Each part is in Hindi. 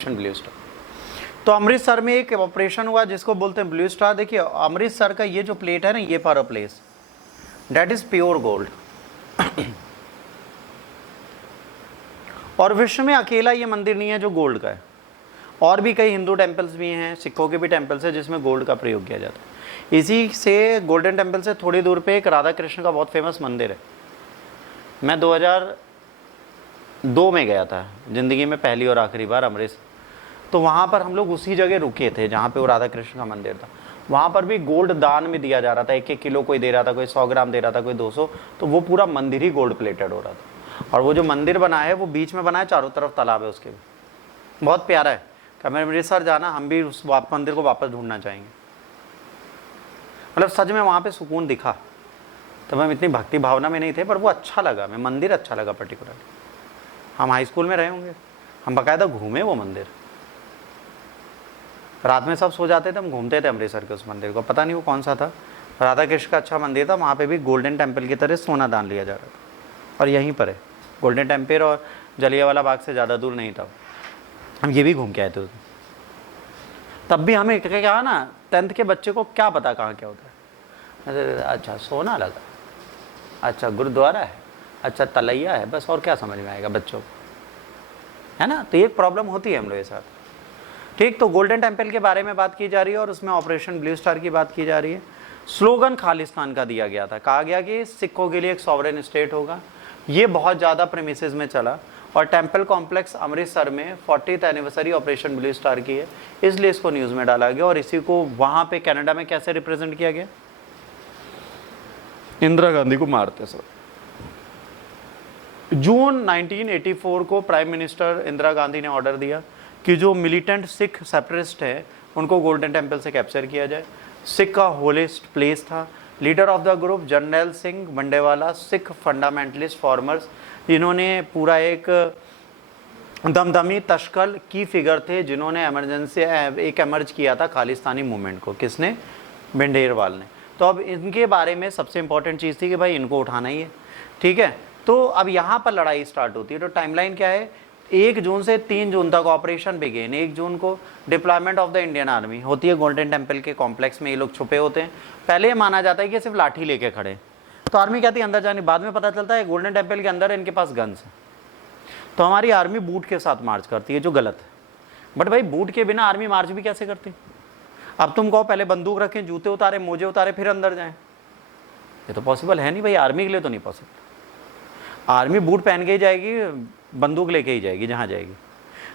Blue star. तो अमृतसर में एक ऑपरेशन हुआ जिसको बोलते हैं ब्लू स्टार। देखिए अमृतसर का ये जो प्लेट है ना, ये पर place that is pure gold. और विश्व में अकेला ये मंदिर नहीं है जो गोल्ड का है, और भी कई हिंदू टेम्पल्स भी हैं, सिखों के भी टेम्पल्स हैं जिसमें गोल्ड का प्रयोग किया जाता है। इसी से गोल्डन टेम्पल से थोड़ी दूर पे एक राधा कृष्ण का बहुत फेमस मंदिर है। मैं 2002 में गया था ज़िंदगी में पहली और आखिरी बार अमृतसर। तो वहाँ पर हम लोग उसी जगह रुके थे जहाँ पे वो राधा कृष्ण का मंदिर था। वहाँ पर भी गोल्ड दान में दिया जा रहा था, 1-1 किलो कोई दे रहा था, कोई 100 ग्राम दे रहा था, कोई 200। तो वो पूरा मंदिर ही गोल्ड प्लेटेड हो रहा था। और वो जो मंदिर बना है वो बीच में बना है, चारों तरफ तालाब है उसके भी, बहुत प्यारा है। कभी अमृतसर जाना, हम भी उस मंदिर को वापस ढूंढना चाहेंगे। मतलब सच में वहाँ पे सुकून दिखा। तब हम इतनी भक्ति भावना में नहीं थे, पर वो अच्छा लगा, मैं मंदिर अच्छा लगा पर्टिकुलरली। हम हाई स्कूल में रहे होंगे, हम बाकायदा घूमे वो मंदिर। रात में सब सो जाते थे, हम घूमते थे अमृतसर के उस मंदिर को। पता नहीं वो कौन सा था, राधा कृष्ण का अच्छा मंदिर था। वहाँ पे भी गोल्डन टेम्पल की तरह सोना दान लिया जा रहा था। और यहीं पर है गोल्डन टेम्पल, और जलियांवाला बाग से ज़्यादा दूर नहीं था। हम ये भी घूम के आए थे। तब भी हमें क्या ना, 10th के बच्चे को क्या पता कहाँ क्या होता है। अच्छा सोना लगा, अच्छा गुरुद्वारा है, अच्छा तलैया है, बस और क्या समझ में आएगा बच्चों को, है ना। तो एक प्रॉब्लम होती है हम लोग के साथ। ठीक, तो गोल्डन टेम्पल के बारे में बात की जा रही है और उसमें ऑपरेशन ब्लू स्टार की बात की जा रही है। स्लोगन खालिस्तान का दिया गया था, कहा गया कि सिखों के लिए एक सॉवरेन स्टेट होगा। ये बहुत ज़्यादा प्रेमिसेस में चला और टेम्पल कॉम्प्लेक्स अमृतसर में 40th anniversary operation blue star की है, इसलिए इसको न्यूज़ में डाला गया। और इसी को वहाँ पे कनाडा में कैसे रिप्रेजेंट किया गया, इंदिरा गांधी को मारते सर। जून 1984 को प्राइम मिनिस्टर इंदिरा गांधी ने ऑर्डर दिया कि जो मिलिटेंट सिख सेपरेटिस्ट है उनको गोल्डन टेम्पल से कैप्चर किया जाए। सिख का होलेस्ट प्लेस था। Leader of the group Jarnail Singh Mandewala, Sikh fundamentalist farmers, इन्होंने पूरा एक दमदमी तश्कल की फिगर थे जिन्होंने इमरजेंसी एक एमर्ज किया था खालिस्तानी मूवमेंट को। किसने? भिंडेरवाल ने। तो अब इनके बारे में सबसे इंपॉर्टेंट चीज़ थी कि भाई इनको उठाना ही है, ठीक है। तो अब यहाँ पर लड़ाई स्टार्ट होती है। तो टाइमलाइन क्या है, 1 जून से 3 जून तक ऑपरेशन बिगेन। 1 जून को deployment of the Indian army होती है गोल्डन टेम्पल के कॉम्प्लेक्स में। ये लोग छुपे होते हैं। पहले ये माना जाता है कि सिर्फ लाठी लेके खड़े, तो आर्मी कहती है अंदर जाने। बाद में पता चलता है गोल्डन टेम्पल के अंदर इनके पास गन्स है। तो हमारी आर्मी बूट के साथ मार्च करती है, जो गलत है। बट भाई बूट के बिना आर्मी मार्च भी कैसे करती? अब तुम कहो पहले बंदूक रखें, जूते उतारे, मोजे उतारे, फिर अंदर जाएं, ये तो पॉसिबल है नहीं भाई। आर्मी के लिए तो नहीं पॉसिबल। आर्मी बूट पहन के ही जाएगी, बंदूक लेके ही जाएगी जहाँ जाएगी।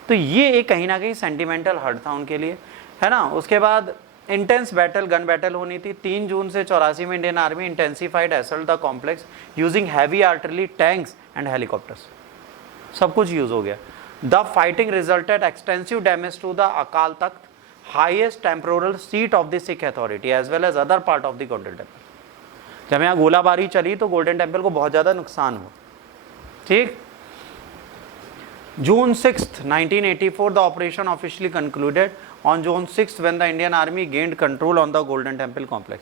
तो ये एक कहीं ना कहीं सेंटिमेंटल हर्ट था उनके लिए, है ना। उसके बाद इंटेंस बैटल, गन बैटल होनी थी। 3 जून से 84 में Indian army intensified assault the complex using heavy artillery, tanks and helicopters. सब कुछ यूज हो गया। The fighting resulted extensive damage to the Akal Takht, highest temporal seat of the Sikh authority as well as other part of the golden Temple. जब यहाँ गोलाबारी चली तो गोल्डन टेम्पल को बहुत ज़्यादा नुकसान हुआ, ठीक। June 6th, 1984, the operation officially concluded on June 6th when the Indian Army gained control on the Golden Temple complex.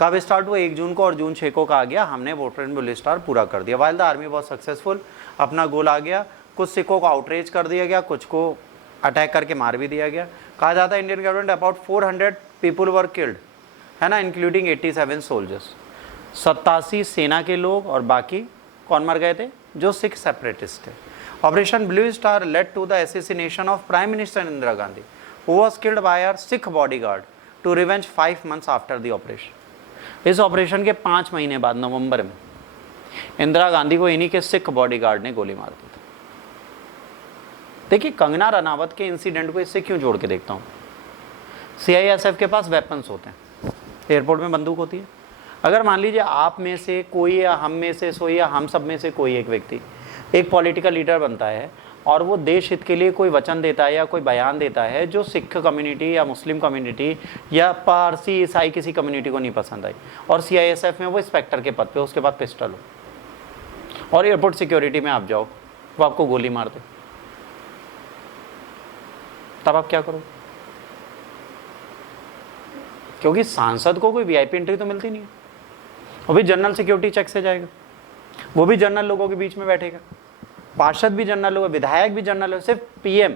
कब स्टार्ट हुआ? 1 जून को, और जून 6 को कहा गया हमने ऑपरेशन ब्लू स्टार पूरा कर दिया। While the army was successful, अपना गोल आ गया। कुछ सिखों को आउटरीच कर दिया गया, कुछ को अटैक करके मार भी दिया गया। कहा जाता है Indian government about 400 people were killed, है ना, इंक्लूडिंग 87 सोल्जर्स। 87 सेना के लोग, और बाकी कौन मर गए थे? जो सिख सेपरेटिस्ट थे। Operation blue star led to the assassination of prime minister Indira Gandhi, who was killed by her Sikh bodyguard to revenge 5 months after the operation. इस ऑपरेशन के 5 महीने बाद नवंबर में इंदिरा गांधी को इन्हीं के सिख बॉडीगार्ड ने गोली मार दी थी। देखिए कंगना रनावत के इंसिडेंट को इससे क्यों जोड़ के देखता हूँ। CISF के पास वेपन्स होते हैं, एयरपोर्ट में बंदूक होती है। अगर मान लीजिए आप में से कोई, या हम में से कोई, या हम सब में से कोई एक व्यक्ति एक पॉलिटिकल लीडर बनता है और वो देश हित के लिए कोई वचन देता है या कोई बयान देता है जो सिख कम्युनिटी या मुस्लिम कम्युनिटी या पारसी ईसाई किसी कम्युनिटी को नहीं पसंद आई, और CISF में वो इंस्पेक्टर के पद पे, उसके बाद पिस्टल हो, और एयरपोर्ट सिक्योरिटी में आप जाओ, वो आपको गोली मार दे, तब आप क्या करो? क्योंकि सांसद को कोई VIP एंट्री तो मिलती नहीं है, वो भी जनरल सिक्योरिटी चेक से जाएगा, वो भी जनरल लोगों के बीच में बैठेगा, पार्षद भी जनरल होगा, विधायक भी जनरल हो, सिर्फ PM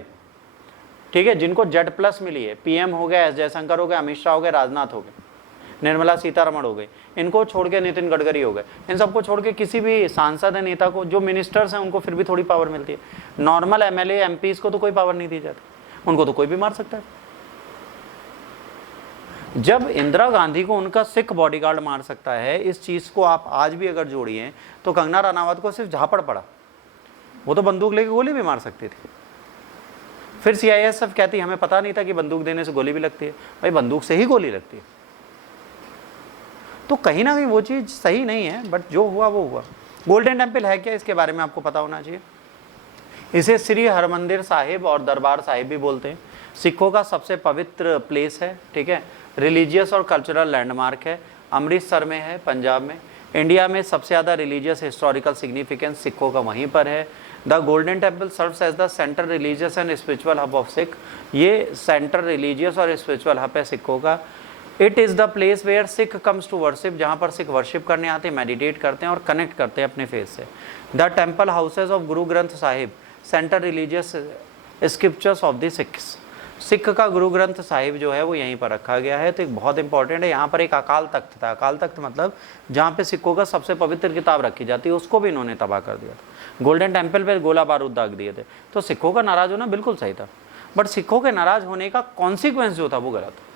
ठीक है, जिनको Z+ मिली है, PM हो गया, एस जयशंकर हो गए, अमित शाह हो गए, राजनाथ हो गए, निर्मला सीतारमण हो गई, इनको छोड़ के नितिन गडकरी हो गए, इन सबको छोड़ के किसी भी सांसद नेता को, जो मिनिस्टर्स हैं उनको फिर भी थोड़ी पावर मिलती है। नॉर्मल MLA MPs को तो कोई पावर नहीं दी जाती, उनको तो कोई भी मार सकता है। जब इंदिरा गांधी को उनका सिख बॉडीगार्ड मार सकता है, इस चीज को आप आज भी अगर जोड़िए तो कंगना रनावत को सिर्फ झापड़ पड़ा, वो तो बंदूक लेके गोली भी मार सकती थी। फिर CISF कहती हमें पता नहीं था कि बंदूक देने से गोली भी लगती है। भाई बंदूक से ही गोली लगती है, तो कहीं ना कहीं वो चीज़ सही नहीं है, बट जो हुआ वो हुआ। गोल्डन टेम्पल है क्या, इसके बारे में आपको पता होना चाहिए। इसे श्री हरमंदिर साहिब और दरबार साहिब भी बोलते हैं। सिखों का सबसे पवित्र प्लेस है, ठीक है, रिलीजियस और कल्चरल लैंडमार्क है, अमृतसर में है, पंजाब में। इंडिया में सबसे ज़्यादा रिलीजियस हिस्टोरिकल सिग्निफिकेंस सिखों का वहीं पर है। The golden temple serves as the central religious and spiritual hub of Sikh. ये सेंट्रल रिलीजियस और स्पिरिचुअल हब है सिखों का। It is the place where Sikh comes to worship, जहाँ पर सिख वर्शिप करने आते हैं, मेडिटेट करते हैं और कनेक्ट करते हैं अपने फेथ से। The temple houses of Guru Granth Sahib, central religious scriptures of the Sikhs. Sikh का गुरु ग्रंथ साहिब जो है वो यहीं पर रखा गया है। तो एक बहुत इंपॉर्टेंट है, यहाँ पर एक अकाल तख्त था। अकाल तख्त मतलब जहाँ पे सिखों का सबसे पवित्र किताब रखी जाती है, उसको भी इन्होंने तबाह कर दिया था। गोल्डन टेम्पल पे गोला बारूद दाग दिए थे। तो सिखों का नाराज होना बिल्कुल सही था, बट सिखों के नाराज होने का कॉन्सिक्वेंस जो था वो गलत था।